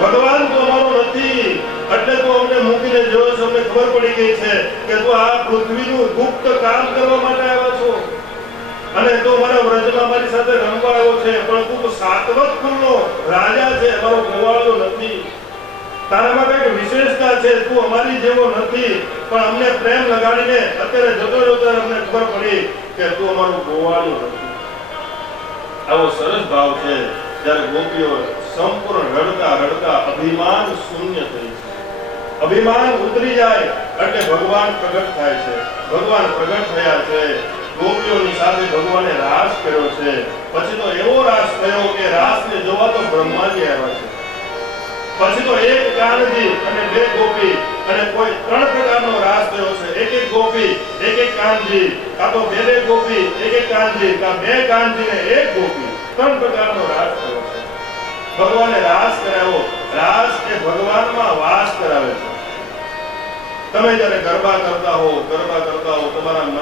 ભગવાન તો અમારો નથી, એટલે તો અમને મૂકીને જોયો છે, અમને ખબર પડી ગઈ છે કે તું આ પૃથ્વીનું ગુપ્ત કામ કરવા માટે આવ્યો છો અને તું મારા વ્રજમાં મારી સાથે રમવા આવ્યો છે, પણ તું તો સાતવત કુળનો રાજા છે, અમારો ગોવાળો નથી. તારામાં કઈક વિશેષતા છે, તું અમારી જેવો નથી, પણ અમને પ્રેમ લગાડીને અત્યારે જતો જતો અમને ખબર પડી કે તું અમારો ગોવાળો નથી. આવો સરસ ભાવ છે જ્યારે ગોપીઓ સંપૂર્ણ રડતા રડતા અભિમાન શૂન્ય થઈ છે. અભિમાન ઉતરી જાય એટલે ભગવાન પ્રગટ થાય છે. ભગવાન પ્રગટ થયા છે. ગોપીઓની સાથે ભગવાને રાસ કર્યો છે. પછી તો એવો રાસ થયો કે રાસને જોવા તો બ્રહ્માજી આવ્યા છે. પછી તો એક કાનજી અને બે ગોપી અને કોઈ ત્રણ પ્રકારનો રાસ થયો છે. એક એક ગોપી, એક એક કાનજી, કા તો બે બે ગોપી, એક એક કાનજી, કા બે કાનજી ને એક ગોપી, ત્રણ પ્રકારનો રાસ થયો છે. ભગવાને રાસ કરાવ્યો. રાસ એ ભગવાનમાં વાસ કરાવે છે. તમે જ્યારે ગરબા કરતા હો તમારા મન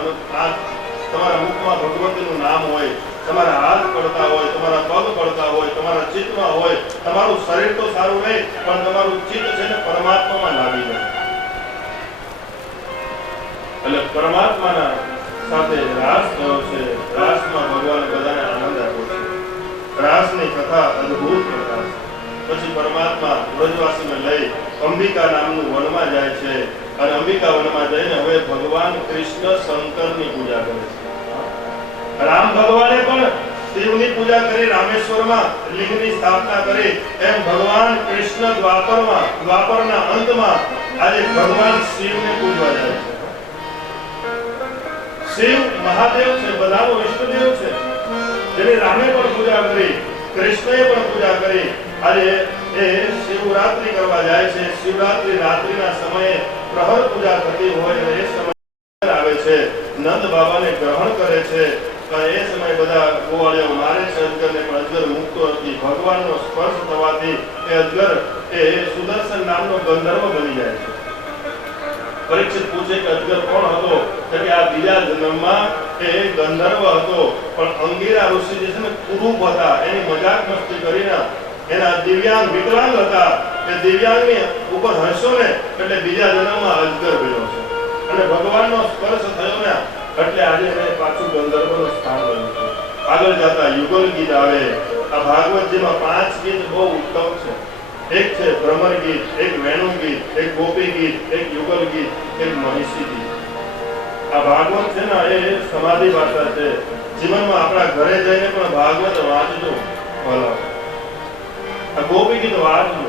તમારા મુખમાં ભગવતીનું નામ હોય, તમારા હાથ પડતા હોય, તમારા પગ પડતા હોય, તમારા ચિત્તમાં હોય, તમારું શરીર તો સારું રહે પણ તમારું ચિત્ત છે ને પરમાત્મામાં લાગી જાય. એટલે પરમાત્માના સાથે રાસ થયો છે. રાસમાં ભગવાને બધાને આનંદ આપ્યો છે. રાસની કથા અદ્ભુત કથા છે. પછી પરમાત્મા વ્રજવાસીને લઈ અંબિકા નામનું વનમાં જાય છે અને અંબિકા વનમાં જઈને હવે ભગવાન કૃષ્ણ શંકરની પૂજા કરે છે. રામ ભગવાને પણ શિવની પૂજા કરી, રામેશ્વરમાં લિંગની સ્થાપના કરી. એમ ભગવાન કૃષ્ણ દ્વાપરના અંતમાં આજે ભગવાન શિવને પૂજવા જાય છે. શિવ મહાદેવ છે, બધાનો ઇષ્ટદેવ છે, જેની રામે પણ પૂજા કરી, કૃષ્ણએ પણ પૂજા કરી. આજે એ શિવરાત્રી કરવા જાય છે. શિવરાત્રી રાત્રિના સમયે પ્રહર પૂજા થતી હોય અને એ સમય આવે છે, નંદ બાબાને ગ્રહણ કરે છે. એ સમય બધા ગોવાળીઓ મારે છે અજગરને, પણ અજગર મુક્તો નથી. ભગવાનનો સ્પર્શ થવાથી એ અજગર એ સુદર્શન નામનો ગંધર્વ બની જાય છે. પરીક્ષિત પૂછે કે અજગર કોણ હતો? કે આ બીજા જન્મમાં એ ગંધર્વ હતો, પણ અંગીરા ઋષિ જે છે ને કુરૂપ હતા, એની મજાક મસ્તી કરીને એના દિવ્યાંગ વિકલાંગ હતા, એ દિવ્યાંગની ઉપર હસ્યો ને એટલે બીજા જન્મમાં અજગર બન્યો છે. અને ભગવાનનો સ્પર્શ થયો ને એટલે આજે એને પાછું ગંધર્વનું સ્થાન મળ્યું છે. આગળ જતા યુગલ ગીત આવે. આ ભાગવતજીમાં 5 ગીત બહુ ઉત્તમ છે. એક છે ભ્રમર ગીત, એક વેણુ ગીત, એક ગોપી ગીત, એક યુગલ ગીત, એક મહિષી ગીત. આ ભાગવત છે ને એ સમાધિ ભાષા છે. જીવનમાં આપણા ઘરે જઈને પણ ભાગવત વાંચજો. ભલા આ ગોપી ગીત વાંચજો.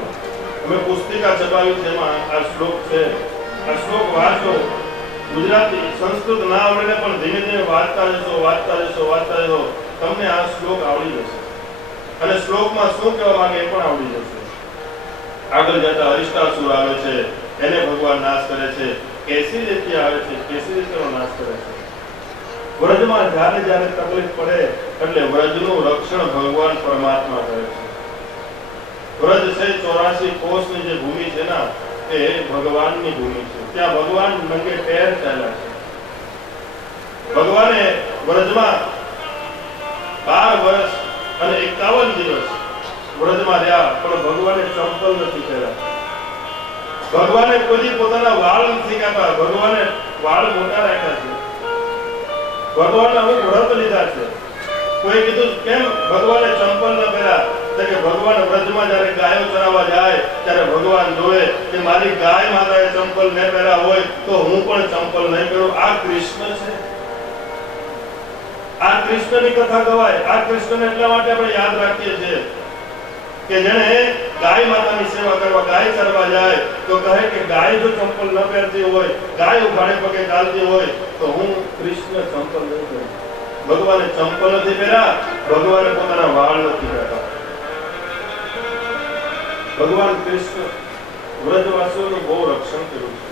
અમે પુસ્તિકા છપાવી છે, એમાં આ શ્લોક છે. આ શ્લોક વાંચો. ગુજરાતી સંસ્કૃત ના આવડે પણ ધીમે ધીમે વાંચતા જશો, તમને આ શ્લોક આવડી જશે અને શ્લોકમાં શું કહેવા માંગે એ પણ આવડી જશે. આગળ જતા અરિષ્ટાસુર આવે છે, એને ભગવાન નાશ કરે છે. કેસી રીતે આવે છે, કેસી રીતેનો નાશ કરે છે. વ્રજમાં જ્યારે જ્યારે તકલીફ પડે એટલે વ્રજનું રક્ષણ ભગવાન પરમાત્મા કરે છે. વ્રજ છે 84 કોષની જે ભૂમિ છે ને એ ભગવાનની ભૂમિ છે. ત્યાં ભગવાન નંગે પેર ચાલ્યા છે. ભગવાને વ્રજમાં 12 વર્ષ અને 51 દિવસ વ્રજમાં રહ્યા, પણ ભગવાને ચંપલ નથી પહેર્યા. ભગવાને કોઈ પોતાના વાળ નથી કાપ્યા. ભગવાને વાળ મોટા રાખ્યા છે. ભગવાને અમુક વ્રત લીધા છે. કોઈ કીધું કેમ ભગવાને ચંપલ ન પહેર્યા? કે ભગવાન વ્રજમાં જ્યારે ગાયો ચરાવવા જાય ત્યારે ભગવાન જોવે કે મારી ગાય માતાએ ચંપલ ન પહેર્યા હોય તો હું પણ ચંપલ નહીં પહેરું. આ કૃષ્ણ છે. આ કૃષ્ણની કથા ગવાય. આ કૃષ્ણને એટલા માટે આપણે યાદ રાખીએ છીએ કે જેને ગાય માતાની સેવા કરવા ગાય ચરવા જાય તો કહે કે ગાય જો ચંપલ ન પહેરતી હોય, ગાય ઉઘાડે પગે ચાલતી હોય તો હું કૃષ્ણ ચંપલ નહીં પહેરું. ભગવાને ચંપલ નથી પહેર્યા, ભગવાને પોતાના વાળ નથી કાપ્યા. ભગવાન કૃષ્ણ વ્રજવાસીઓનું બહુ રક્ષણ કર્યું છે.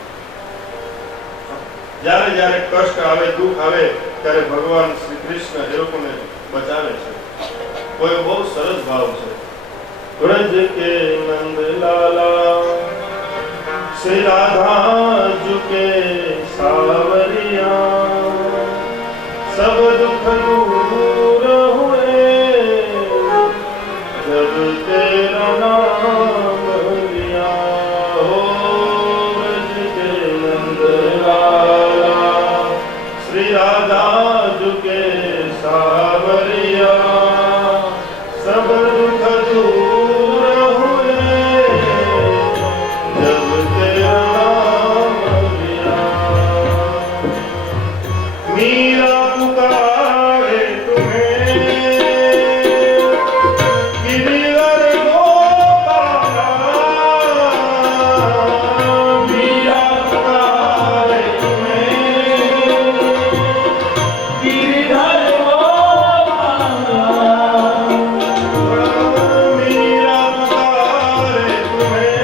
જ્યારે જ્યારે કષ્ટ આવે, દુઃખ આવે ત્યારે ભગવાન શ્રી કૃષ્ણ એ લોકોને બચાવે છે. કોઈ બહુ સરસ ભાવ છે. વ્રજ કે નંદલાલા શ્રી રાધા ઝુકે સાવરિયા સબ દુઃખ દૂર હુએ दूर हुए जब तेरा नाम लिया। मीरा पुकारे तुम्हें गिरिवर गोपाला। मीरा पुकारे तुम्हें गिरिधर गोपाला। मीरा पुकारे तुम्हें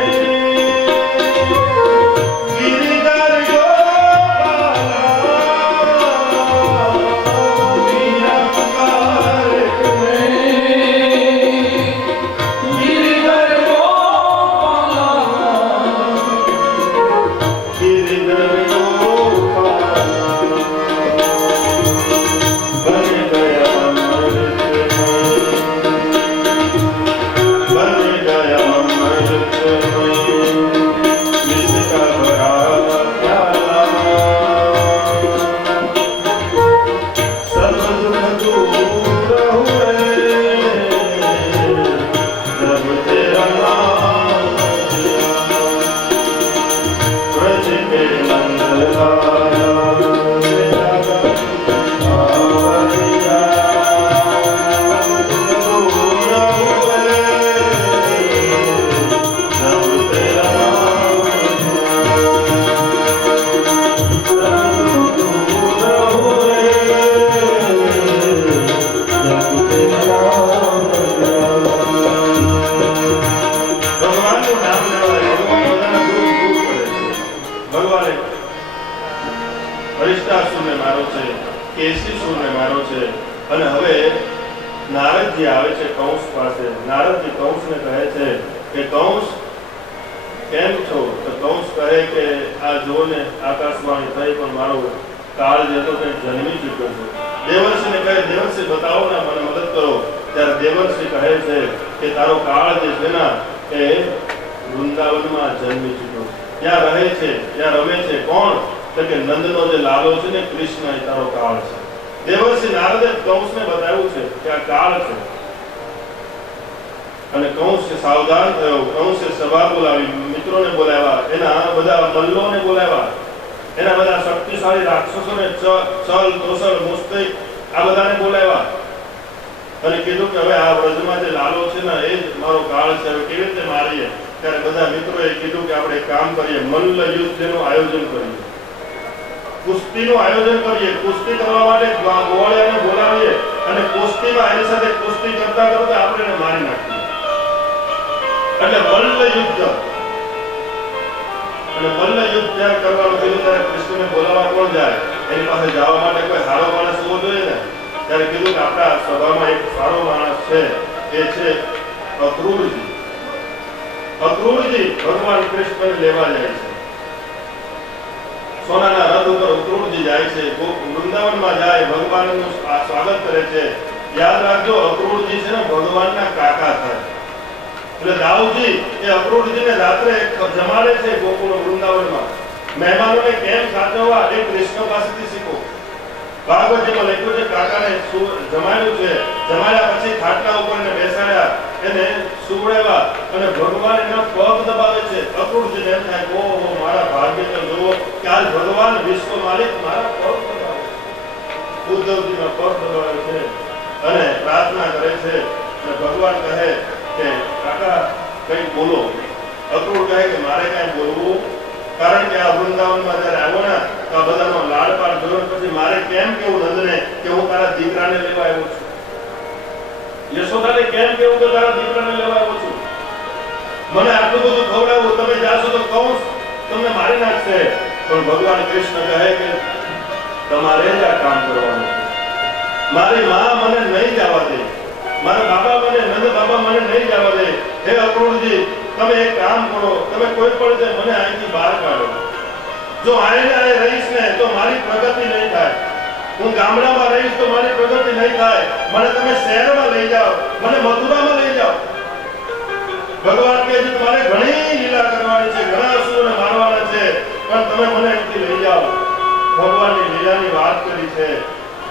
गिरिधर गोपाला। मीरा पुकारे तुम्हें गिरिधर गोपाला। गिरिधर गोपाला। बन गया अमृतमय, बन गया अमृतमय, जिसका भरा प्याला। सब दुख दूर हुए जब तेरा नाम लिया। ब्रज के नंद लाया तेरा आवलिया। दूर हुए जब तेरा नाम लिया। दूर हुए जब तेरा नाम लिया। ભગવાનનું નામ લેવાય, ભગવાન બધાના દુઃખ દૂર કરે છે. ભગવાને અરિષ્ટાસુરને માર્યો છે, કેસીસુરને માર્યો છે, અને હવે નારદજી આવે છે કંસ પાસે. નારદજી કંસને કહે છે કે કંસ કેમ છો? તો કંસ કહે કે આ જો ને આકાશવાણી થઈ પણ મારો કાળ જે હતો તે જન્મી ચૂક્યો છે. દેવર્ષિને કહે દેવર્ષિ બતાવો ને મને મદદ કરો. ત્યારે દેવર્ષિ કહે છે કે તારો કાળ જે છે ને એ વૃંદાવનમાં જન્મી ચૂક્યો છે. ત્યાં રહે છે, ત્યાં રમે છે. કોણ? તો કે નંદનો જે લાલો છે ને કૃષ્ણ, એ તારો કાળ છે. દેવર્ષિ નારદે કંસને બતાવ્યું છે કે આ કાળ છે. અને કંસ સાવધાન થયો. કંસે સભા બોલાવી, મિત્રોને બોલાવ્યા, એના બધા મલ્લોને બોલાવ્યા, એના બધા શક્તિશાળી રાક્ષસોને ચલ તોસલ મુસ્તિક આ બધાને બોલાવ્યા અને કીધું કે હવે આ વ્રજમાં જે લાલો છે ને એ જ મારો કાળ છે, હવે કેવી રીતે મારીએ? ત્યારે બધા મિત્રોએ કીધું કે આપણે એક કામ કરીએ, મલ્લ યુદ્ધનું આયોજન કરીએ, કુસ્તીનું આયોજન કરીએ. કુસ્તી કરવા માટે ગોવાળિયાને બોલાવીએ અને કુસ્તીમાં એની સાથે કુસ્તી કરતા કરતા આપણે એને મારી નાખીએ. એટલે મલ્લ યુદ્ધ. અને મલ્લ યુદ્ધ જ્યારે કરવાનું કીધું ત્યારે કૃષ્ણને બોલાવવા કોણ જાય? એની પાસે જવા માટે કોઈ સારો માણસ હોવો જોઈએ ને. ત્યારે કીધું કે આપણા સભામાં એક સારો માણસ છે, એ છે અક્રૂરજી. અક્રૂરજી ભગવાન કૃષ્ણને લેવા જાય છે. સોનાના રથ ઉપર અક્રૂરજી જાય છે, વૃંદાવનમાં જાય, ભગવાનનું સ્વાગત કરે છે. યાદ રાખજો, અક્રૂરજી છે ને ભગવાનના કાકા થાય. એટલે દાઉજી એ અક્રૂરજીને રાત્રે જમાડે છે ગોકુળ વૃંદાવનમાં. મહેમાનોને કેમ સાચવવા એ કૃષ્ણ પાસેથી શીખો. ભાગવતજીમાં લખ્યું છે કાકાને જમાડ્યું છે, જમાડ્યા પછી ખાટલા ઉપર એને બેસાડ્યા, એને સુવડાવ્યા અને ભગવાન એના પગ દબાવે છે. અક્રૂરજીને એમ થાય ઓહો મારા ભાગ્ય તો જુઓ કે આજ ભગવાન વિશ્વ માલિક મારા પગ દબાવે છે. ઉદ્ધવજીના પગ દબાવે છે અને પ્રાર્થના કરે છે. અને ભગવાન કહે કે કાકા કઈ બોલો. અક્રૂર કહે કે મારે કઈ બોલવું, કારણ કે આ વૃંદાવનમાં જયારે આવ્યો ને તો આ બધાનો લાડપાડ જોયો પછી મારે કેમ કેવું નંદને કે હું તારા દીકરાને લેવા આવ્યો છું? યશોદાને કેમ કેવું કે તારા દીકરાને લેવા આવ્યો છું? મને આટલું બધું ખવડાવું, તમે જાશો તો કંસ તમને મારી નાખશે. પણ ભગવાન કૃષ્ણ કહે કે તમારે જ આ કામ કરવાનું છે. મારી માં મને નહીં જવા દે, મારા બાબા મને નંદ બાબા મને નહીં જવા દે. હે અક્રૂરજી તમે એક કામ કરો, તમે કોઈ પણ રીતે મને અહીંથી બહાર કાઢો. જો આને રહીશ ને તો મારી પ્રગતિ નહીં થાય. હું ગામડામાં રહીશ તો મારી પ્રગતિ નહીં થાય. મને તમે શહેરમાં લઈ જાઓ, મને મથુરામાં લઈ જાઓ. ભગવાન કહે છે તમારે ઘણી લીલા કરવાની છે, ઘણા અસુરોને મારવાના છે, પણ તમે મને અહીંથી લઈ જાઓ. ભગવાનની લીલાની વાત કરી છે.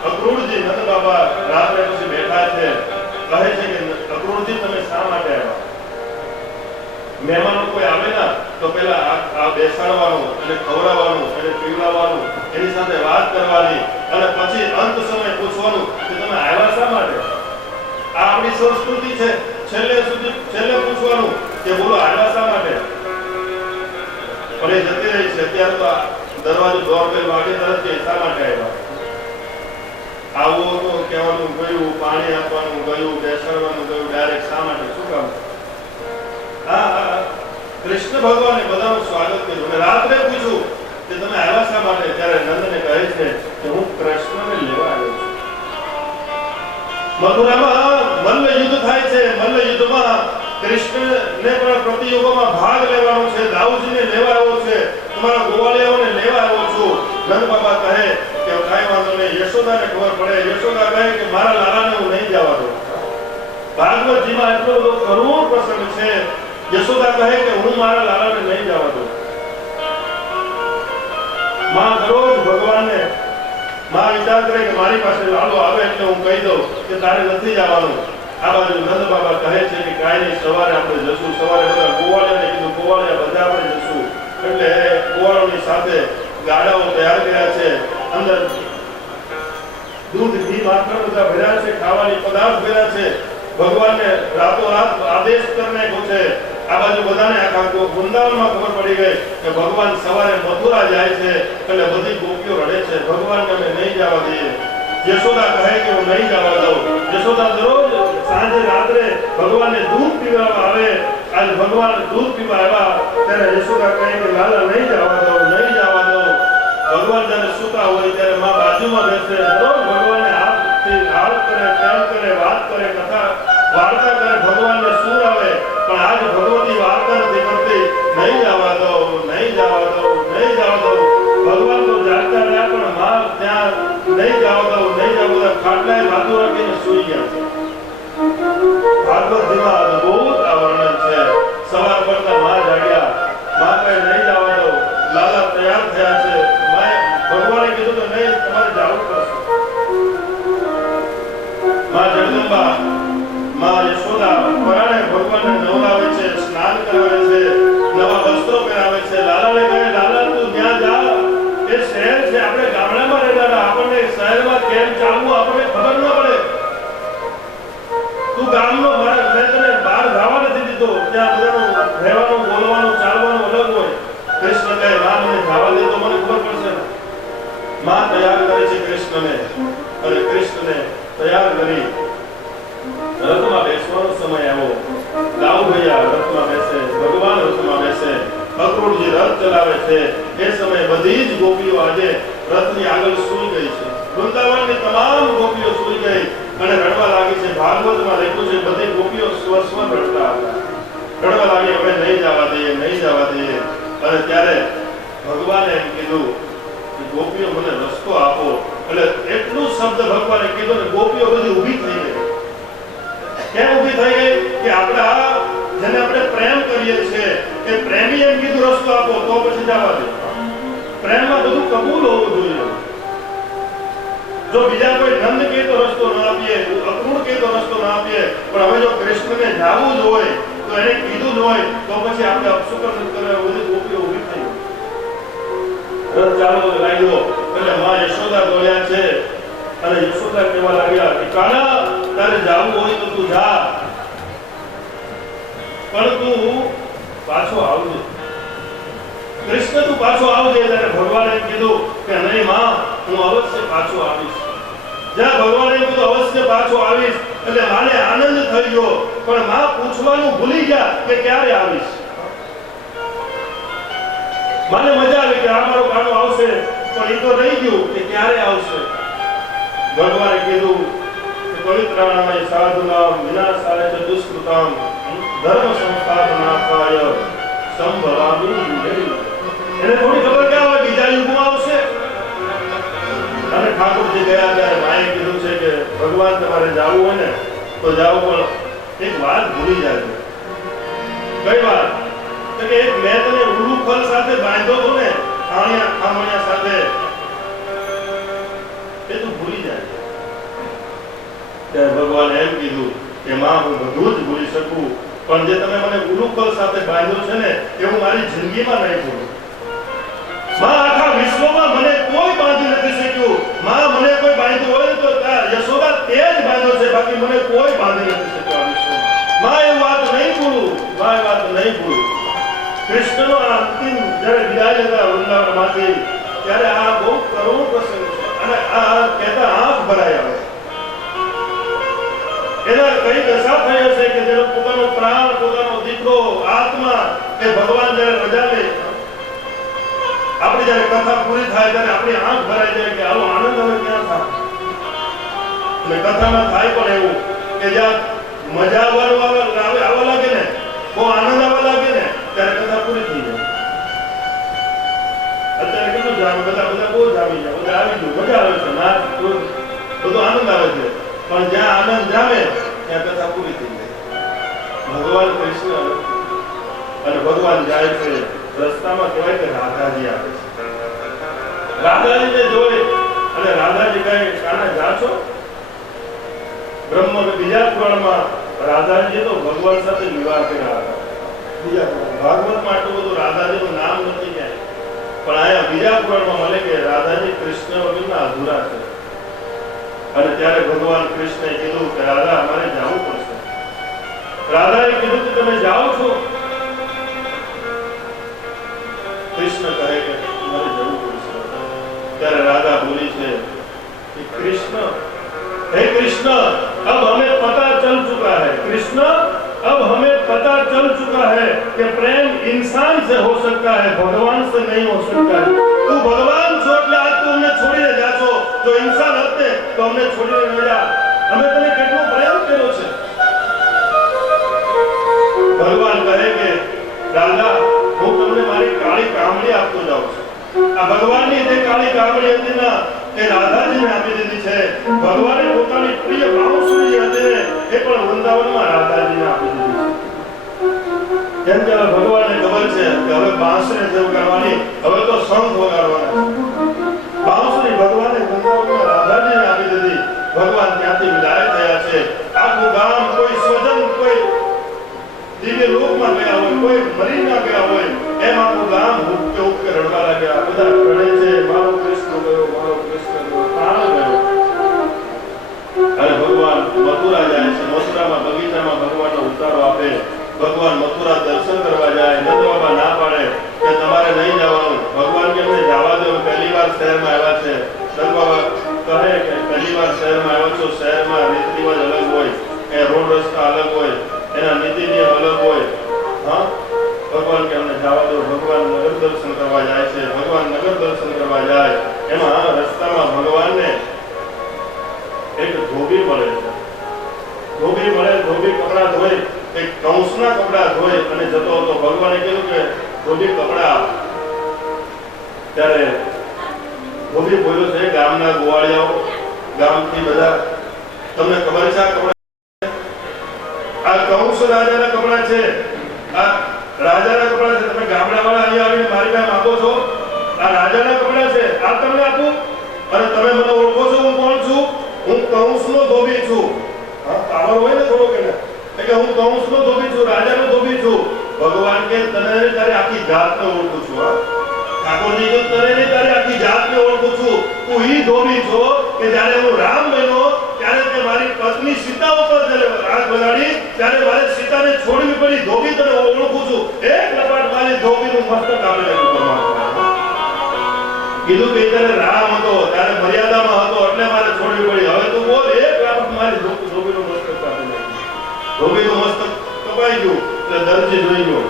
અક્રૂરજી નંદ બાબા રાત્રે પછી બેઠા છે, કહે છે કે અક્રૂરજી તમે શા માટે મહેમાનો કોઈ આવે ના તો પેલા આ બેસાડવાનું અને ખવડાવવાનું અને પીવડાવવાનું, એની સાથે વાત કરવાની અને પછી અંત સમય પૂછવાનું કે તમે આવ્યા શા માટે. આ આપણી સંસ્કૃતિ છે. છેલ્લે પૂછવાનું કે બોલો આવ્યા શા માટે. પણ એ જતી રહી છે. અત્યારે તો દરવાજો ડોરબેલ વાગે તરત કે શા માટે આવ્યા. આવું તો કહેવાનું ગયું, પાણી આપવાનું ગયું, બેસાડવાનું ગયું, ડાયરેક્ટ શા માટે, શું કામ. કૃષ્ણ ભગવાને બધાનું સ્વાગત કર્યું અને રાત્રે પૂછ્યું કે તમે આવ્યા શા માટે. ત્યારે નંદને કહે છે કે હું કૃષ્ણને લેવા આવ્યો છું. મથુરામાં મલ્લ યુદ્ધ થાય છે. મલ્લ યુદ્ધમાં કૃષ્ણને પણ પ્રતિયોગોમાં ભાગ લેવાનો છે. દાઉદજીને લેવા આવ્યો છે. તમારા ગોવાળિયાઓને લેવા આવ્યો છું. નંદ બાબા કહે કે કાંઈ વાંધો નહીં. યશોદાને ખબર પડે. યશોદા કહે કે મારા લાલાને હું નહીં જવા દઉં. ભાગવતજીમાં એટલો બધો કરુણ પ્રસંગ છે. યશોદા કહે કે હું મારા લાલાને નહીં જવા દઉં. માં દરરોજ ભગવાનને માં વિચાર કરે કે મારી પાસે લાલો આવે એટલે હું કહી દઉં કે તારે નથી જવાનું. આ બાજુ નંદ બાબા કહે છે કે કાંઈ નહીં, સવારે આપણે જશું. સવારે બધા ગોવાળિયાને કીધું, ગોવાળિયા બધા આપણે જશું. એટલે ગોવાળોની સાથે ગાડાઓ તૈયાર કર્યા છે. અંદર દૂધ ઘી માખણ બધા ભર્યા છે. ખાવાની પદાર્થ ભર્યા છે. ભગવાનને રાતોરાત આદેશ કરીને નાખ્યો છે. આ બાજુ બધાને આખા વૃંદાવનમાં ખબર પડી ગઈ કે ભગવાન સવારે મથુરા જાય છે. એટલે બધી ગોપીઓ રડે છે, ભગવાનને અમે નહીં જવા દઈએ. યશોદા કહે કે હું નહીં જવા દઉં. યશોદા દરરોજ સાંજે રાત્રે ભગવાનને દૂધ પીવડાવવા આવે. આજે ભગવાન દૂધ પીવા આવ્યા ત્યારે યશોદા કહે કે લાલા નહીં જવા દઉં, નહીં જવા દઉં. ભગવાન જ્યારે સૂતા હોય ત્યારે માં બાજુમાં બેસે. દરરોજ ભગવાનને હાથ કરે, તેમ કરે, વાત કરે, કથા વાર્તા કરે, ભગવાનને સૂર આવે. પણ આજ ભગવતી વાર્તા નથી કરતી. નહીં જવા દઉં, નહીં જવા દઉં, નહીં જવા દઉં. ભગવાન તો જાગતા રહ્યા પણ માં ત્યાં નહીં જવા દઉં, નહીં જવા દઉં. ખાટલાએ માથું રાખીને સૂઈ ગયા છે. ભાગવતજીમાં અદ્ભુત આ વર્ણન છે. સવાર પડતા માં જાગ્યા. માં કહે નહીં જવા દઉં. લાલા તૈયાર થયા છે. ભગવાને કીધું કે નહીં, તમારે જવું પડશે. માં જગદંબા, માં યશોદા પરાણે ભગવાનને નવરાવે છે, સ્નાન કરાવે છે, નવા વસ્ત્રો પહેરાવે છે. લાલાને કહે લાલા તું ત્યાં જા. એ શહેર છે, આપણે ગામડામાં રહેતા હતા. આપણને શહેરમાં કેમ ચાલવું આપણને ખબર ન પડે. તું ગામનો મેં તને બહાર જવા નથી દીધો. ત્યાં બધાનું રહેવાનું, બોલવાનું, ચાલવાનું અલગ હોય. કૃષ્ણ કહે માં મને જવા દે તો મને ખબર પડશે. માં તૈયાર કરે છે કૃષ્ણને અને કૃષ્ણને તૈયાર કરી રથમાં બેસવાનો સમય આવ્યો. દાઉદભૈયા રથમાં બેસે, ભગવાન રથમાં બેસે, અક્રૂરજી રથ ચલાવે છે. એ સમયે બધી જ ગોપીઓ આજે રથની આગળ સૂઈ ગઈ છે. વૃંદાવનની તમામ ગોપીઓ સૂઈ ગઈ અને રડવા લાગી છે. ભાગવતમાં લખ્યું છે બધી ગોપીઓ સ્વર રડતા હતા. રડવા લાગી હવે નહીં જવા દઈએ, નહીં જવા દઈએ. અને ત્યારે ભગવાને એમ કીધું કે ગોપીઓ મને રસ્તો આપો. એટલે એટલું શબ્દ ભગવાને કીધું ને ગોપીઓ બધી ઊભી થઈ ગઈ. કેમ ઊભી થઈ ગઈ કે આપણા જેને આપણે પ્રેમ કરીએ છીએ એ પ્રેમી એમ કીધું રસ્તો આપો તો પછી જવા દે. પ્રેમમાં બધું કબૂલ હોવું જોઈએ. જો બીજા કોઈ નંદ કે તો રસ્તો ના આપીએ, અક્રૂર કે તો રસ્તો ના આપીએ, પણ હવે જો કૃષ્ણને જાવું જ હોય તો એને કીધું જ હોય તો પછી આપણે અપશુકન કરવા બધી ગોપીઓ ઊભી થઈ. રથ ચાલવો લાગ્યો એટલે માં યશોદા દોડ્યા છે અને યશોદા કહેવા લાગ્યા કે કાના તારે જાવું હોય તો તું જા, પણ તું પાછો આવજે. કૃષ્ણ તું પાછો આવજે. ત્યારે ભગવાને કીધું કે નહીં માં હું અવશ્ય પાછો આવીશ. જ્યાં ભગવાને કીધું અવશ્ય પાછો આવીશ એટલે માને આનંદ થઈ ગયો. પણ માં પૂછવાનું ભૂલી ગયા કે ક્યારે આવીશ. મને મજા આવી કે આ મારો કાનો આવશે, પણ એ તો રહી ગયું કે ક્યારે આવશે. ભગવાને કીધું કે પવિત્રાણાય સાધુનામ વિનાશાય ચ દુષ્કૃતામ ધર્મ સંસ્થાપનાર્થાય સંભવામિ યુગે. એને થોડી ખબર કે આવે બીજા યુગમાં આવશે. અને ઠાકોરજી ગયા ત્યારે માએ કીધું છે કે ભગવાન તમારે જાવું હોય ને તો જાઓ, પણ એક વાત ભૂલી જાય. કઈ વાત? કે એક મેં તને ઉડું ફળ સાથે બાંધ્યો હતો ને, ખામણિયા સાથે, એ તું ભૂલી જાય. ત્યારે ભગવાને એમ કીધું કે માં હું બધું જ ભૂલી શકું, પણ જે તમે મને ઉલુફલ સાથે બાંધ્યો છે ને એ હું મારી જિંદગીમાં નહીં ભૂલું. માં આખા વિશ્વમાં મને કોઈ બાંધી નથી શક્યું. માં મને કોઈ બાંધ્યું હોય તો યશોદા તે જ બાંધ્યો છે, બાકી મને કોઈ બાંધી નથી શક્યો આ વિશ્વમાં. માં એ વાત નહીં ભૂલું, માં એ વાત નહીં ભૂલું. કૃષ્ણનો આ અંતિમ જ્યારે વિદાય લેતા વૃંદાવનમાંથી ત્યારે આ બહુ કરુણ પ્રસંગ છે અને આ કહેતા આંખ ભરાઈ આવે. એના કઈ દશા થઈ હશે કે જેનો પોતાનો પ્રાણ, પોતાનો દીકરો, આત્મા એ ભગવાન જ્યારે રજા લે, આપણી જ્યારે કથા પૂરી થાય ત્યારે આપણી આંખ ભરાઈ જાય કે આવો આનંદ હવે ક્યાં થાય. અને કથામાં થાય પણ એવું કે જ્યાં મજા આવવા લાગે ને, બહુ આનંદ આવવા લાગે ને, ત્યારે કથા પૂરી થઈ જાય. અત્યારે કેટલું જામે, બધા બહુ જામી જાય, બધા આવી ગયું, મજા આવે છે, નાચ બધું આનંદ આવે છે. પણ જ્યાં આનંદ જામે ત્યાં કથા પૂરી થઈ જાય. ભગવાન કૃષ્ણ અને ભગવાન જાય છે રસ્તામાં, કહેવાય કે રાધાજી આવે છે. રાધાજીને જોઈ અને રાધાજી કહે, કાના જા છો? બ્રહ્મ બીજા પુરાણમાં રાધાજીએ તો ભગવાન સાથે વિવાહ કર્યા હતા. બીજા ભાગવતમાં આટલું બધું રાધાજીનું નામ નથી ક્યાંય, પણ અહીંયા બીજા પુરાણમાં મળે કે રાધાજી કૃષ્ણ વગરના અધૂરા છે. અને ત્યારે ભગવાન કૃષ્ણએ કીધું કે રાધા અમારે જવું પડશે. રાધાએ કીધું કે તમે જાઓ છો? કૃષ્ણ કહે કે મારે જવું પડશે. ત્યારે રાધા બોલી છે કે कृष्ण, हे कृष्ण, अब हमें पता चल चुका है, कृष्ण अब हमें पता चल चुका है कि प्रेम इंसान से हो सकता है, भगवान से नहीं हो सकता है. तू भगवान છો એટલે આજ તું અમને છોડીને જા છો. જો ઇન્સાન હતે તો અમને છોડીને ન જા. અમે તને કેટલો પ્રેમ કર્યો છે. ભગવાન કહે કે રાધા, હું તમને મારી કાળી કામળી આપતો જાઉં છું. આ ભગવાનની જે કાળી કામળી હતી ને એ રાધાજીને આપી દીધી છે. ભગવાને પોતાની પ્રિય બાંસુરી હતી ને એ પણ વૃંદાવનમાં રાધાજીને આપી દીધી છે. કેમ કે ભગવાનને ખબર છે કે હવે બાંસુરી જેવું કરવાની, હવે તો શંખ વગાડવાના. બાંસુરી ભગવાને વૃંદાવનમાં રાધાજીને આપી દીધી. ભગવાન ત્યાંથી વિદાય થયા છે. આખું ગામ, કોઈ સ્વજન, કોઈ દિવ્ય લોકમાં ગયા હોય, કોઈ મરી ના ગયા હોય, એમ આખું ગામ હુક્કે હુક્કે રડવા લાગ્યા. બધા રડે છે, મારો કૃષ્ણ ગયો, મારો કૃષ્ણ ગયો, પ્રાણ ગયો. અને ભગવાન મથુરા જાય છે. મથુરામાં બગીચામાં ભગવાનનો ઉતારો આપે. ભગવાન મથુરા દર્શન કરવા જાય. નંદ બાબા ના પાડે કે તમારે નહીં જવાનું. ભગવાન કેમને જવા દો, પહેલી વાર શહેરમાં આવ્યા છે. નંદ બાબા કહે કે પહેલી વાર શહેરમાં આવ્યો છો, શહેરમાં રીત રિવાજ અલગ હોય, એ રોડ રસ્તા અલગ હોય, એના નીતિ નિયમ અલગ હોય. હા, ભગવાન કે અમને જવા દો. ભગવાન નગર દર્શન કરવા જાય છે. ભગવાન નગર દર્શન કરવા જાય એમાં રસ્તામાં ભગવાનને એક ધોબી મળે છે. ધોબી મળે, ધોબી કપડા ધોઈ, એક કંસના કપડા ધોઈ અને જતો હતો. ભગવાને કીધું કે ધોબી કપડા આપ. ત્યારે ધોબી બોલ્યો છે, ગામના ગોવાળિયાઓ, ગામથી બધા, તમને ખબર છે આ કપડા, આ કંસ રાજાના કપડા છે, આ રાજાના કપડા છે. તમે ગામડાવાળા અહીંયા આવીને મારી પાસે માંગો છો, આ રાજાના કપડા છે, આ તમને આપું? અને તમે મને ઓળખો છો હું કોણ છું? હું કંસનો ધોબી છું. હા, પાવર હોય ને થોડો કે એટલે હું કંસનો ધોબી છું, રાજાનો ધોબી છું. ભગવાન કે તને તારી આખી જાતને ઓળખું છું. હા, ઠાકોરજી કે તને તારી આખી જાતને ઓળખું છું. તું ઈ ધોબી છો કે જ્યારે હું રામ બન્યો ત્યારે તે મારી પત્ની સીતા ઉપર જ્યારે રાજ બનાડી ત્યારે મારે સીતાને છોડવી પડી. ધોબી તને ઓળખું છું. એક લપાટ મારી ધોબીનું મસ્તક કાપી નાખ્યું પરમાત્મા. કીધું કે ત્યારે રામ હતો ત્યારે મર્યાદામાં હતો એટલે મારે છોડવી પડી. હવે તું બોલ, એક લપાટ મારી ધોબીનું મસ્તક કાપી નાખ્યું. ધોબીનું મસ્તક કપાઈ ગયું એટલે દરજી જોઈ ગયો.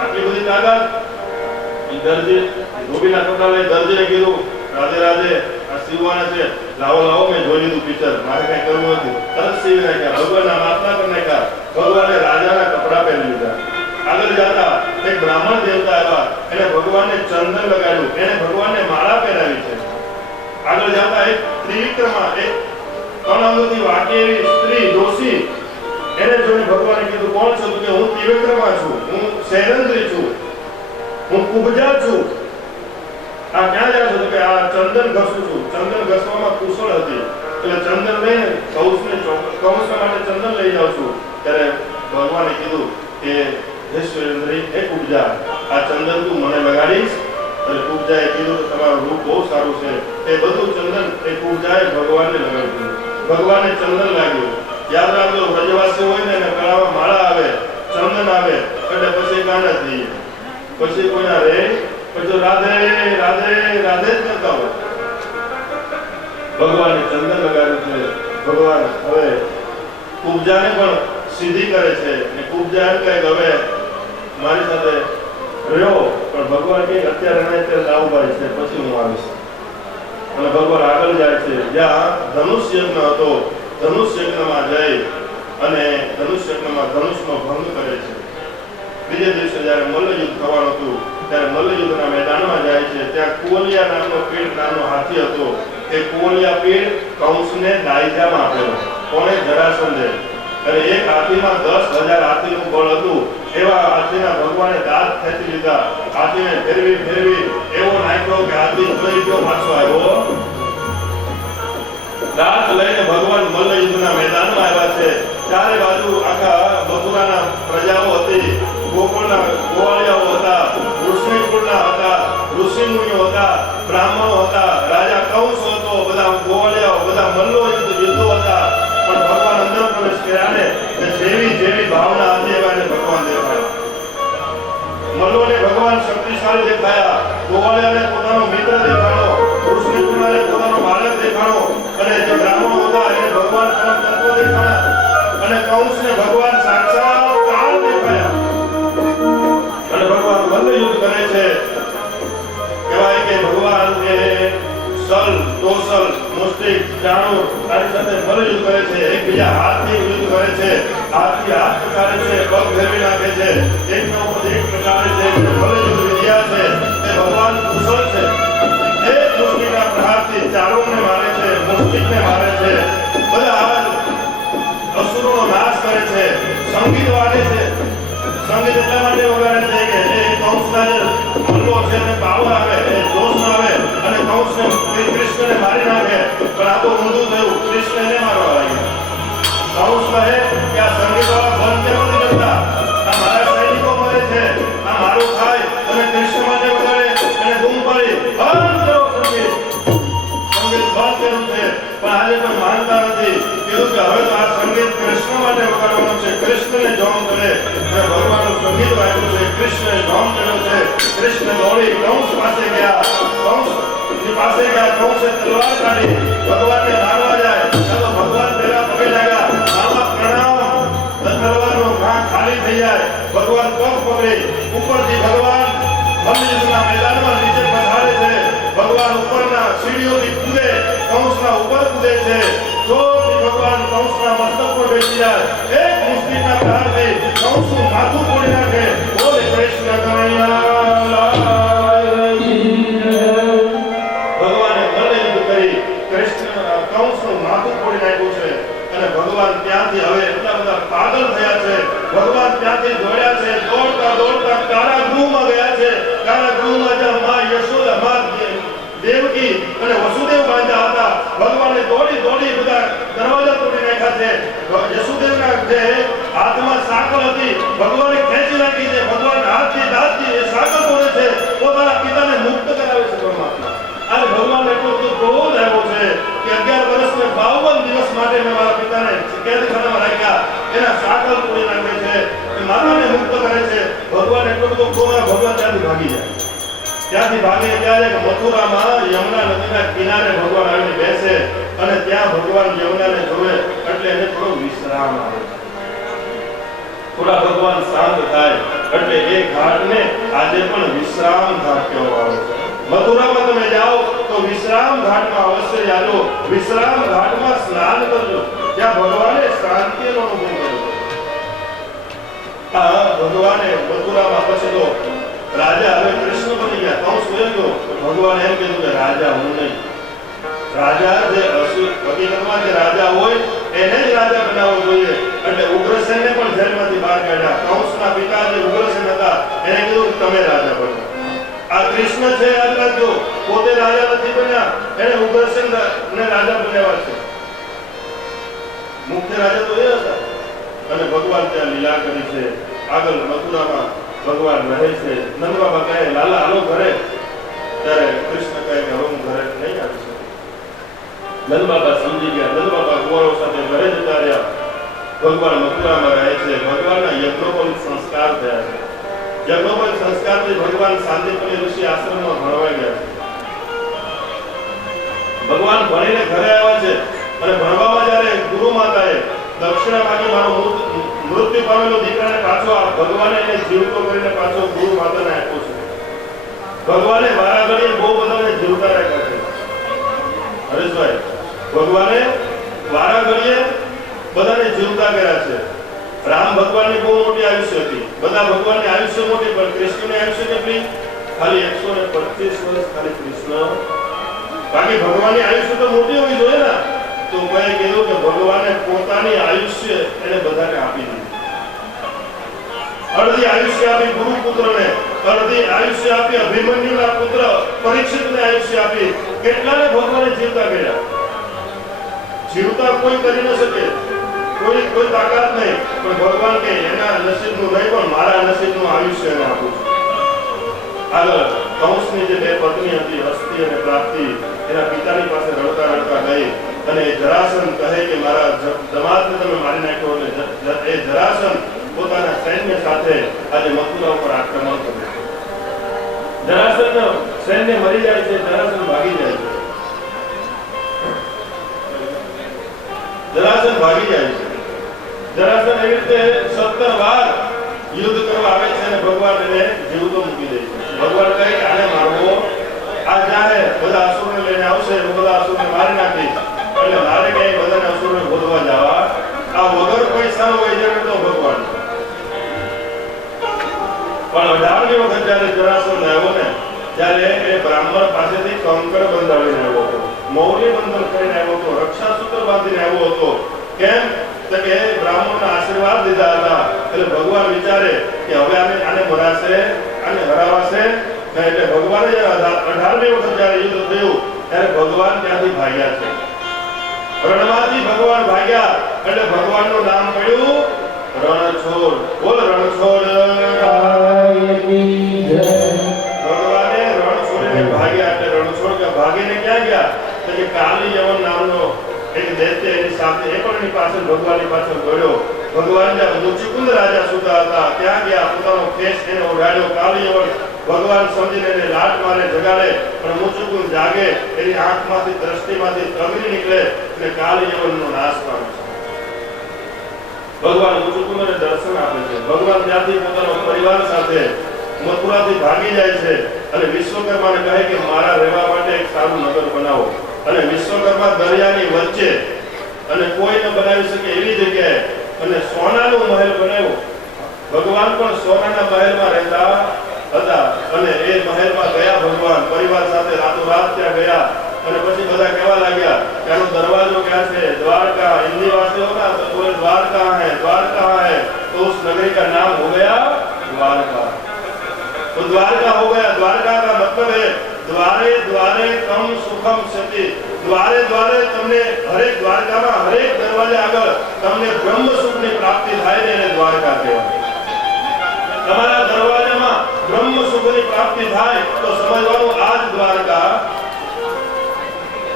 આટલી બધી તાકાત. દરજી ધોબીના કપડા લઈ દરજીને કીધું, રાધે રાધે, આ સીવવાના છે, લાવો લાવો, મેં જોઈ લીધું પિક્ચર, મારે કઈ કરવું નથી. તરત સીવી નાખ્યા. ભગવાનના માપના કરી નાખ્યા. ભગવાને રાજાના કપડા પહેરી લીધા. આગળ જતા એક બ્રાહ્મણ દેવતા આવ્યા, એને ભગવાનને ચંદન લગાડ્યું, એને ભગવાનને માળા પહેરાવી છે. આગળ જતા એક ત્રિવિક્રમા, એક કણંગથી વાકી એવી સ્ત્રી દોષી, એને જોઈને ભગવાને કીધું, કોણ છો? કે હું ત્રિવિક્રમા છું, હું શૈલેન્દ્રી છું, હું કુબજા છું. આ ક્યાં જાવ છો? કે આ ચંદન ઘસું છું. ચંદન ઘસવામાં કુશળ હતી એટલે ચંદન લઈને કંસના માટે ચંદન લઈ જાઉં છું. ત્યારે ભગવાને હે સુરેન્દ્રી, એક ઉપજા, આ ચંદન તું મને લગાડીશ? એટલે ઉપજાએ કીધું કે તમારું રૂપ બહુ સારું છે. એ બધું ચંદન એ ઉપજાએ ભગવાનને લગાડ્યું. ભગવાનને ચંદન લાગ્યું. યાદ રાખજો, વ્રજવાસી હોય ને એને ગળામાં માળા આવે, ચંદન આવે એટલે પછી ગાંડા થઈ જાય. પછી કોઈના રે પછી રાધે રાધે રાધે જ કરતા હોય. ભગવાનને ચંદન લગાડ્યું છે. ભગવાન હવે ઉપજાને પણ સીધી કરે છે અને ઉપજા એમ કહે કે હવે મારી સાથે રહ્યો, પણ ભગવાન કે અત્યારે નહીં, અત્યારે લાવભાઈ છે, પછી હું આવીશ. અને ભગવાન આગળ જાય છે. જ્યાં ધનુષ યજ્ઞ હતો, ધનુષ યજ્ઞમાં જઈ અને ધનુષ યજ્ઞમાં ધનુષનો ભંગ કરે છે. બીજે દિવસે જ્યારે મલ્લયુદ્ધ થવાનું હતું ત્યારે મલ્લયુદ્ધના મેદાનમાં જાય છે. ત્યાં કુવલિયા નામનો પીડ નામનો હાથી હતો. એ કુવલિયા પીડ કંસને દાયજામાં આપેલો. કોણે? જરાસંધે. અને એક હાથીમાં 10,000 હાથીનું બળ હતું. એવા હાથીના ભગવાને દાંત ખેંચી લીધા. હાથીને ફેરવી ફેરવી એવો નાખ્યો કે હાથી જોઈ ગયો, પાછો આવ્યો. દાંત લઈને ભગવાન મલ્લયુદ્ધના મેદાનમાં આવ્યા છે. ચારે બાજુ આખા મથુરાના પ્રજાઓ હતી. ગોકુળના ગોવાળિયાઓ હતા, ઋષિકુળના હતા, ઋષિમુનિઓ હતા, બ્રાહ્મણો હતા, રાજા કંસ હતો, બધા ગોવાળિયાઓ, બધા મલ્લો યુદ્ધો હતા. પણ ભગવાન અંદર પ્રવેશ કર્યા ને જેવી જેવી ભાવના હતી એવા એને ભગવાન દેખાયા. મલ્લોને ભગવાન શક્તિશાળી દેખાયા, ગોવાળિયાને પોતાનો મિત્ર દેખાણો, ઋષિકુળને પોતાનો બાળક દેખાણો, અને જે બ્રાહ્મણો હતા એને ભગવાન પરમ તત્વ દેખાયા, અને કંસને ભગવાન સાક્ષાત કાળ દેખાયા. અને ભગવાન મલ્લયુદ્ધ કરે છે. કહેવાય કે ભગવાન એ સલ, તોસલ, મુષ્ટિક, ચાણુર આની સાથે મલ્લયુદ્ધ કરે છે. એકબીજા હાથથી યુદ્ધ કરે છે. હાથથી હાથ પ્રકારે છે, પગ ફેરવી નાખે છે. એકનો ઉપર એક પ્રકારે છે. મલ્લયુદ્ધ વિદ્યા છે. એ ભગવાન કુશળ છે. એક મુષ્ટિકના પ્રહારથી ચાણુરને મારે છે, મુષ્ટિકને મારે છે. બધા અસુરોનો નાશ કરે છે. સંગીત વાગે છે. સંગીત એટલા માટે વગાડે છે કે એ કંસના જે મલ્લો છે એને પાવર આવે, એ જોશ આવે અને કંસને કૃષ્ણને મારી નાખે. પણ આ તો ઊંધું થયું, કૃષ્ણને મારવા લાગ્યા. કંસ કહે કે આ સંગીતવાળા બંધ કેમ નથી કરતા? આ મારા સૈનિકો મરે છે, આ મારું થાય અને કૃષ્ણ માટે વગાડે અને બૂમ પાડી બંધ કરો સંગીત. સંગીત બંધ કર્યું છે, પણ આજે કોઈ માનતા નથી. કીધું કે હવે તો આ સંગીત કૃષ્ણ માટે વગાડવાનું છે. કૃષ્ણને જોમ કરે અને ભગવાનનું સંગીત વાગ્યું છે. કૃષ્ણને જોમ કર્યો છે. કૃષ્ણ દોડી કંસ પાસે ગયા. કંસની પાસે ગયા. કંસે તલવાર કાઢી ભગવાનને મારવા જાય. ચાલો ભગવાન પહેલા પગે લાગ્યા, મામા પ્રણામ. તલવારનો ઘા ખાલી થઈ જાય. ભગવાન પગ પકડી ઉપરથી ભગવાન મલ્લયુદ્ધના મેદાનમાં નીચે પધારે છે. ભગવાન ઉપરના સીડીઓથી કૂદે, કંસના ઉપર કૂદે છે. તો ભગવાન કંસના મસ્તક પર બેસી જાય. એક મુષ્ટિના પ્રહારથી કંસનું માથું તોડી નાખે. બોલે કૃષ્ણ કનૈયા ભગવાને મલ્લયુદ્ધ કરી કંસનું માથું તોડી નાખ્યું છે. અને ભગવાન ત્યાંથી હવે એટલા બધા પાગલ થયા છે. ભગવાન ત્યાંથી દોડ્યા છે. દોડતા દોડતા કારાગૃહમાં ગયા છે. કારાગૃહમાં જ્યાં મા યશોદા, મા દેવકી અને વસુદેવ બાંધ્યા હતા. ભગવાને દોડી દોડી બધા દરવાજા તોડી નાખ્યા છે. યશોદેવના જે હાથમાં સાકળ હતી ભગવાને ખેંચી નાખી છે. ભગવાન હાથથી દાંતથી એ સાકળ તોડે છે. પોતાના પિતાને મુક્ત કરાવે છે પરમાત્મા. અને ભગવાન એટલો બધો ક્રોધ આવ્યો છે કે 11 વર્ષ ને 52 દિવસ માટે મેં મારા પિતાને કેદખાનામાં રાખ્યા. એના સાકળ તોડી નાખે છે, એ માતાને મુક્ત કરે છે. ભગવાન એટલો બધો ક્રોધ, ભગવાન ત્યાંથી ભાગી જાય. ત્યાંથી ભાગી ત્યારે મથુરામાં યમુના નદીના કિનારે ભગવાન આવીને બેસે અને ત્યાં ભગવાન યમુનાને જોવે એટલે એને થોડો વિશ્રામ આવે. થોડા ભગવાન શાંત થાય એટલે એ ઘાટને આજે પણ વિશ્રામ ઘાટ કહેવામાં આવે છે. મથુરામાં તમે જાઓ તો વિશ્રામ ઘાટમાં અવશ્ય જાજો. વિશ્રામ ઘાટમાં સ્નાન કરજો. ત્યાં ભગવાને શાંતિનો અનુભવ કર્યો. આ ભગવાને મથુરામાં પછી તો રાજા હવે કૃષ્ણ બની ગયા. કંસ વયો ગયો. ભગવાન એમ કીધું કે રાજા હું નહીં. રાજા જે હકીકતમાં જે રાજા હોય એને જ રાજા બનાવવો જોઈએ. એટલે ઉગ્રસેનને પણ જેલમાંથી બહાર કાઢ્યા. કંસના પિતા જે ઉગ્રસેન હતા એને કીધું તમે રાજા બનો. આ કૃષ્ણ છે યાદ રાખજો, પોતે રાજા નથી બન્યા, એને ઉગ્રસેન ને રાજા બનાવ્યા છે. મુખ્ય રાજા તો એ હતા. અને ભગવાન ત્યાં લીલા કરી છે. આગળ મથુરામાં ભગવાન રહે છે. નંદ બાબા કહે લાલા હાલો ઘરે, ત્યારે કૃષ્ણ કહે કે હવે હું ઘરે નહીં આવી શકું. નંદ બાબા સમજી ગયા. નંદ બાબા કુંવરો સાથે ઘરે જતા રહ્યા. ભગવાન મથુરામાં રહે છે. ભગવાનના યજ્ઞોપવિત સંસ્કાર થયા છે. યજ્ઞોપવિત સંસ્કારથી ભગવાન શાંતિપુરી ઋષિ આશ્રમમાં ભણવા ગયા છે. ભગવાન ભણીને ઘરે આવ્યા છે અને ભણવામાં જ્યારે ગુરુ માતાએ દક્ષિણા માંગી મારો મૃત્યુ પામેલો દીકરાને પાછો ભગવાને એને જીવતો કરીને પાછો ગુરુ માતાને આપ્યો છે. ભગવાને વારાઘડીએ બહુ બધાને જીવતા રાખ્યા છે. હરેશભાઈ, ભગવાને વારાઘડીએ બધાને જીવતા કર્યા છે. રામ ભગવાનની બહુ મોટી આયુષ્ય હતી. બધા ભગવાનની આયુષ્ય મોટી, પણ કૃષ્ણની આયુષ્ય કેટલી? ખાલી 125 વર્ષ ખાલી કૃષ્ણ. બાકી ભગવાનની આયુષ્ય તો મોટી હોવી જોઈએ ને. તો કોઈ કીધું કે ભગવાને પોતાની આયુષ્ય એને બધાને આપી દીધી. અડધી આયુષ્ય આપી ગુરુ પુત્રને, અડધી આયુષ્ય આપી અભિમન્યુના પુત્ર પરીક્ષિતને આયુષ્ય આપી. કેટલાને ભગવાને જીવતા કર્યા? જીવતા કોઈ કરી ન શકે, કોઈ તાકાત નહીં. પણ ભગવાન કે એના નસીબનું નહીં, પણ મારા નસીબનું આયુષ્ય એને આપું છું. આગળ કંસની જે બે પત્ની હતી, હસ્તી અને પ્રાપ્તિ, એના પિતાની પાસે રડતા રડતા ગઈ અને જરાસંધ કહે કે મારા દમાદને તમે મારી નાખ્યો. અને એ જરાસંધ પોતાના સૈન્ય સાથે આજે મથુરા ઉપર આક્રમણ કરે છે. જરાસંધનો સૈન્ય મરી જાય છે, જરાસંધ ભાગી જાય છે. જરાસંધ ભાગી જાય છે. જરાસંધ એવી રીતે 17 વાર યુદ્ધ કરવા આવે છે અને ભગવાન એને જીવતો મૂકી દે છે. ભગવાન કહે કે આને મારવો, આ જાહે બધા અસુરને લઈને આવશે, બધા અસુરને મારી નાખીશ. એટલે મારે કઈ બધાને અસુરને બોધવા જવા આ વગર પૈસાનો હોય છે તો ભગવાન. પણ 18મી વખત જ્યારે જરાસંધ આવ્યો ને, ત્યારે એ બ્રાહ્મણ પાસેથી કંકર બંધાવીને આવ્યો હતો, મૌલી બંધન કરીને આવ્યો હતો, રક્ષાસૂત્ર બાંધીને આવ્યો હતો. કેમ? તો કે બ્રાહ્મણના આશીર્વાદ દીધા હતા. એટલે ભગવાન વિચારે કે હવે આને મરાશે, આને હરાવાશે. એટલે ભગવાને 18મી વખત જ્યારે યુદ્ધ થયું ત્યારે ભગવાન ત્યાંથી ભાગ્યા છે. રણમાંથી ભગવાન ભાગ્યા એટલે ભગવાનનું નામ પડ્યું રણછોડ. બોલ રણછોડ. ભગવાને રણછોડીને ભાગ્યા એટલે રણછોડ કે ભાગીને ક્યાં ગયા? તો કે કાલી યવન નામનો એક દૈત્ય એની સાથે, એ પણ એની પાછળ ભગવાનની પાછળ દોડ્યો. ભગવાન જ્યાં મુચુકુંદ રાજા સુતા હતા ત્યાં ગયા, પોતાનો કેસ એને ઓઢાડ્યો. કાલી યવન ભગવાન સમજીને એને લાત મારે, જગાડે, પણ મુચુકુંદ જાગે, એની આંખમાંથી દ્રષ્ટિમાંથી અગ્નિ નીકળે અને કાલી યવનનો નાશ પામે છે. ભગવાન મુચુકુંદને દર્શન આપે છે. ભગવાન ત્યાંથી પોતાના પરિવાર સાથે મથુરાથી ભાગી જાય છે અને વિશ્વકર્માને કહે કે મારા રહેવા માટે એક સારું નગર બનાવો. અને વિશ્વકર્મા દરિયાની વચ્ચે અને કોઈ ન બનાવી શકે એવી જગ્યાએ અને સોનાનો મહેલ બનાવ્યો. ભગવાન પણ સોનાના મહેલમાં રહેતા હતા અને એ મહેલમાં ગયા ભગવાન પરિવાર સાથે રાતોરાત ત્યાં ગયા. અને પછી બધા કહેવા લાગ્યા કે આનો દરવાજો ક્યાં છે? દ્વારકા. હિન્દી વાસીઓ ના તો બોલે દ્વારકા હૈ, દ્વારકા હૈ. तो उस नगरी का नाम हो गया द्वारका. तो द्वारका हो गया. द्वारका का मतलब है द्वारे द्वारे तम सुखम सती. द्वारे द्वारे તમને હરેક દ્વારકામાં હરેક દરવાજે આગળ તમને બ્રહ્મ સુખની પ્રાપ્તિ થાય ને એને દ્વારકા કહેવાય. તમારા દરવાજામાં બ્રહ્મ સુખની પ્રાપ્તિ થાય તો સમજવાનું આ જ દ્વારકા.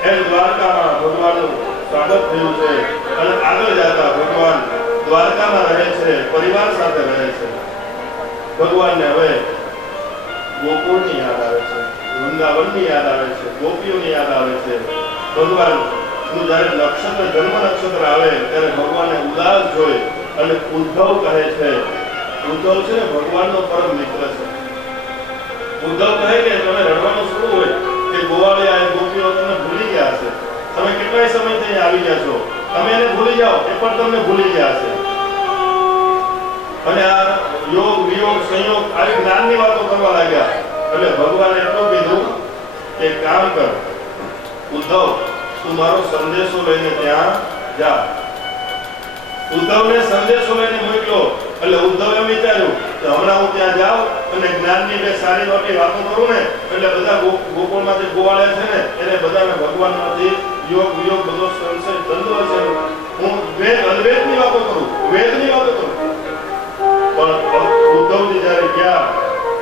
એ દ્વારકામાં ભગવાનનું સ્વાગત થયું છે અને આગળ જતા ભગવાન દ્વારકામાં રહે છે, પરિવાર સાથે રહે છે. ભગવાનને હવે ગોકુળની યાદ આવે છે, વૃંદાવનની યાદ આવે છે, ગોપીઓની યાદ આવે છે. ભગવાનનું જ્યારે નક્ષત્ર, જન્મ નક્ષત્ર આવે ત્યારે ભગવાનને ઉદાસ જોઈ અને ઉદ્ધવ કહે છે, ઉદ્ધવ છે ને ભગવાનનો પરમ મિત્ર છે. ઉદ્ધવ કહે કે તમે રડવાનું શું હોય કે ગોવાળિયા ગોપીઓ તમને ભૂલી ગયા છે. તમે કેટલાય સમયથી આવી ગયા છો, તમે એને ભૂલી જાઓ, એ પણ તમને ભૂલી ગયા છે. અને આ યોગ વિયોગ સંયોગ આવી જ્ઞાનની વાતો કરવા લાગ્યા. એટલે ભગવાને એટલું કીધું કે કામ કર ઉદ્ધવ, તું મારો સંદેશો લઈને ત્યાં જા. ઉદ્ધવને સંદેશો લઈને મોકલ્યો. એટલે ઉદ્ધવે એમ વિચાર્યું કે હમણાં હું ત્યાં જાઉં અને જ્ઞાનની બે સારી મોટી વાતો કરું ને એટલે બધા ગોકુળમાંથી ગોવાળ્યા છે ને એને બધાને ભગવાનમાંથી યોગ વિયોગ બધો સંશય ધંધો છે. હું વેદ અનવેદની વાતો કરું, વેદની વાતો કરું, પણ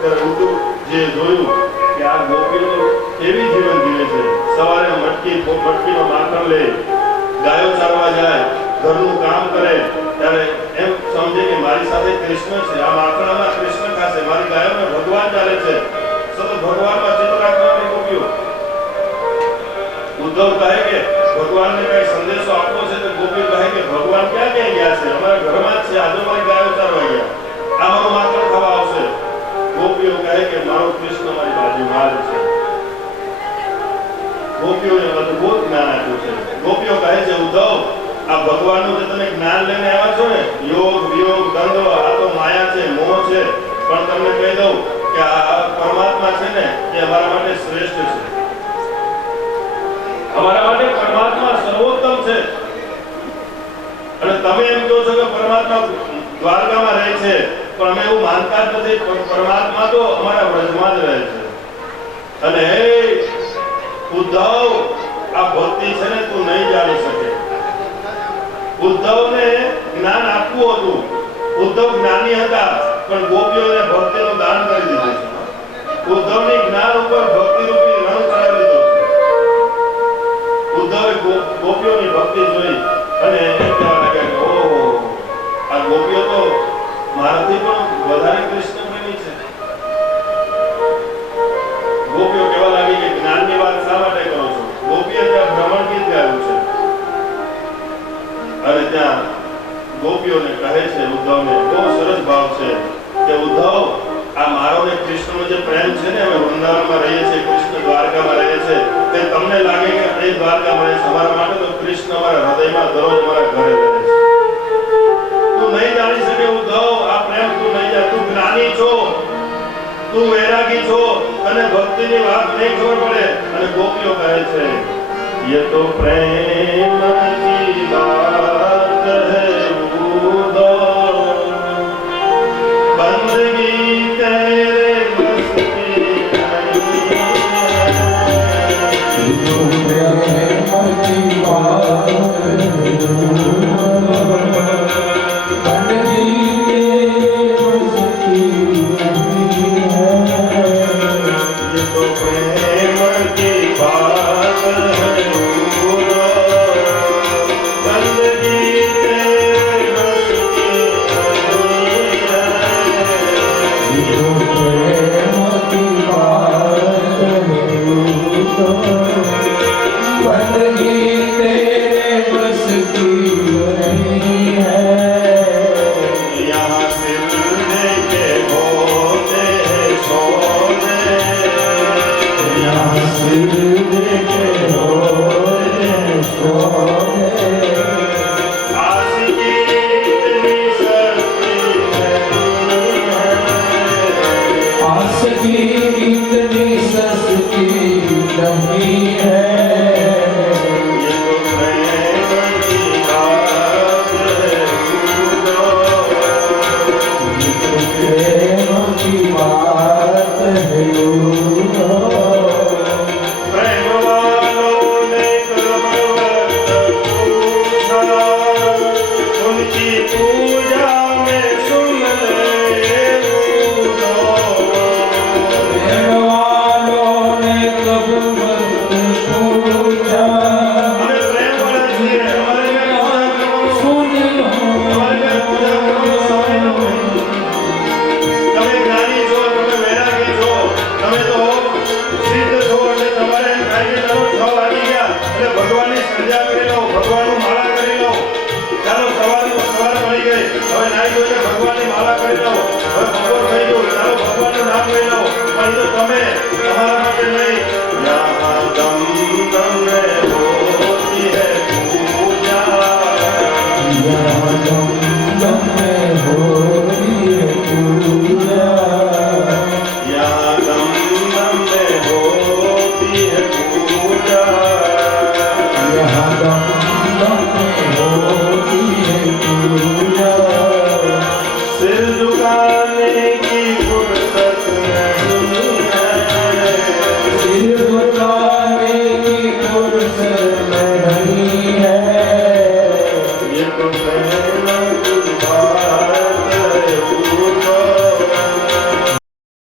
ત્યારે ઊંધું જે જોયું કે આ ગોપીઓ કેવી જીવન જીવે છે. સવારે મટકીમાં માખણ લે, ગાયો ચારવા જાય, ઘરનું કામ કરે, ત્યારે એમ સમજે કે મારી સાથે કૃષ્ણ છે, આ માખણામાં કૃષ્ણ ખાશે, મારી ગાયોને ભગવાન ચાલે છે. સતત ભગવાનમાં ચિત્ત રાખવાની ગોપીઓ. ઉદ્ધવ કહે કે ભગવાનને કઈ સંદેશો આપવો છે તો ગોપીઓ કહે કે ભગવાન ક્યાં ક્યાં ગયા છે, અમારા ઘરમાં જ છે, આજે મારી ગાયો ચારવા ગયા, આ મારું માખણ ખાવા આવશે. ગોપીઓ કહે કે મારો કૃષ્ણ મારી બાજુમાં જ છે. ગોપીઓને અદ્ભુત જ્ઞાન આપ્યું છે. ગોપીઓ કહે છે ઉદ્ધવ, આ ભગવાનનું જે તમે જ્ઞાન લઈને આવ્યા છો ને, યોગ વિયોગ દ્વંદ્વ, આ તો માયા છે, મોહ છે, પણ તમને કહી દઉં કે આ પરમાત્મા છે ને એ અમારા માટે શ્રેષ્ઠ છે. અમારા માટે પરમાત્મા સર્વોત્તમ છે. અને તમે એમ કહો છો કે પરમાત્મા દ્વારકામાં રહે છે, પણ અમે એવું માનતા જ નથી. પરમાત્મા તો અમારા વ્રજમાં જ રહે છે. અને હે ઉદ્ધવ, આ ભક્તિ છે ને તું નહીં જાણી શકે. ઉદ્ધવને જ્ઞાન આપવું હતું, ઉદ્ધવ જ્ઞાની હતા, પણ ગોપીઓને ભક્તિનું દાન કરી દીધું છે. ઉદ્ધવની જ્ઞાન ઉપર ભક્તિ રૂપી રણ કરાવી દીધું છે. ઉદ્ધવે ગોપીઓની ભક્તિ જોઈ અને એમ કહેવા લાગ્યા કે ઓહો, આ ગોપીઓ તો મારાથી પણ વધારે કૃષ્ણ પ્રેમી છે. ગોપીઓ કહેવા લાગી કે જ્ઞાનની વાત શા માટે કરો છો? ગોપીએ ત્યાં ભ્રમણ ગીત ગાયું છે અને ત્યાં ગોપીઓને કહે છે ઉદ્ધવને, બહુ સરસ ભાવ છે કે ઉદ્ધવ, આ મારો ને કૃષ્ણનો જે પ્રેમ છે ને, અમે વૃંદાવનમાં રહીએ છીએ, કૃષ્ણ દ્વારકામાં રહે છે, તે તમને લાગે કે એ દ્વારકામાં રહે છે, અમારા માટે તો કૃષ્ણ અમારા હૃદયમાં દરરોજ અમારા ઘરે રહે છે. તું નહીં જાણી શકે ઉદ્ધવ, આ પ્રેમ તું નહીં જાણ. તું જ્ઞાની છો, તું વૈરાગી છો, અને ભક્તિની વાત નહીં ખબર પડે. અને ગોપીઓ કહે છે ये तो प्रेम की बात है उद्धव, बंदगी तेरे बस की नहीं है. ये तो प्रेम की बात है ભગવાનનું નામ લઈ લો. પણ તો તમે તમારા માટે નહીં,